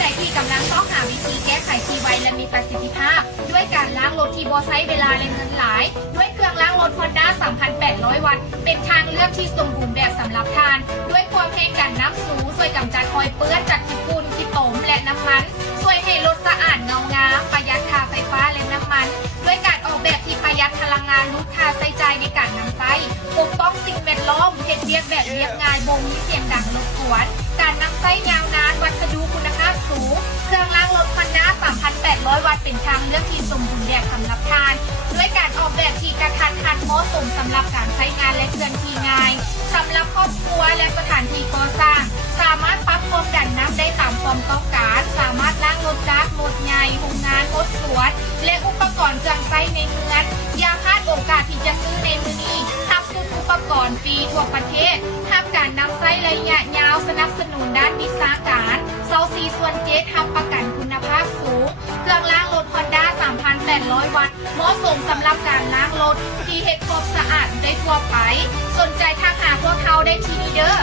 ใดที่กำลังต้องหาวิธีแก้ไขที่ไวและมีประสิทธิภาพด้วยการล้างรถที่บ่ใช้เวลาและเงินหลายด้วยเครื่องล้างรถ Honda 3,800 วัตต์เป็นทางเลือกที่สมบูรณ์แบบสำหรับทานด้วยความแห้งกันน้ำสูช่วยกำจัดรอยเปื้อนจากขี้ฝุ่นขี้ตมและน้ำมันช่วยให้รถสะอาดเงางามประหยัดค่าไฟฟ้าและน้ำมันด้วยการออกแบบที่ประหยัดพลังงานลดค่าใช้จ่ายในการนำใช้ปกป้องสิ่งแวดล้อมเฮ็ดเรียกแบบเรียบง่ายบ่มีเสียงดังรบกวนการนำใช้ยาวนานวัสดุคุณภาพสูงเครื่องล้างรถ Honda 3,800 วัตต์เป็นทางเลือกที่สมบูรณ์แบบสำหรับทานด้วยการออกแบบที่กระทัดรัดเหมาะสมสำหรับการใช้งานและเคลื่อนที่ง่ายสำหรับครอบครัวและสถานที่ก่อสร้างสามารถปรับความดันน้ำได้ตามความต้องการสามารถล้างรถจักรรถใหญ่โรงงานรถสวนและอุปกรณ์เครื่องใช้ในเมืองอย่าพลาดโอกาสที่จะซื้อในมือนี้ทับสุดอุปกรณ์ฟรีทั่วประเทศทับการนำใช้ระยะยาวสนับสนุนด้านวิชาการ24/7ทับประกันคุณภาพสูงเครื่องล้างรถ Honda 3,800 วัตต์เหมาะสมสำหรับการล้างรถที่เฮ็ดครบสะอาดได้ทั่วไปสนใจทักหาพวกเขาได้ที่นี่เด้อ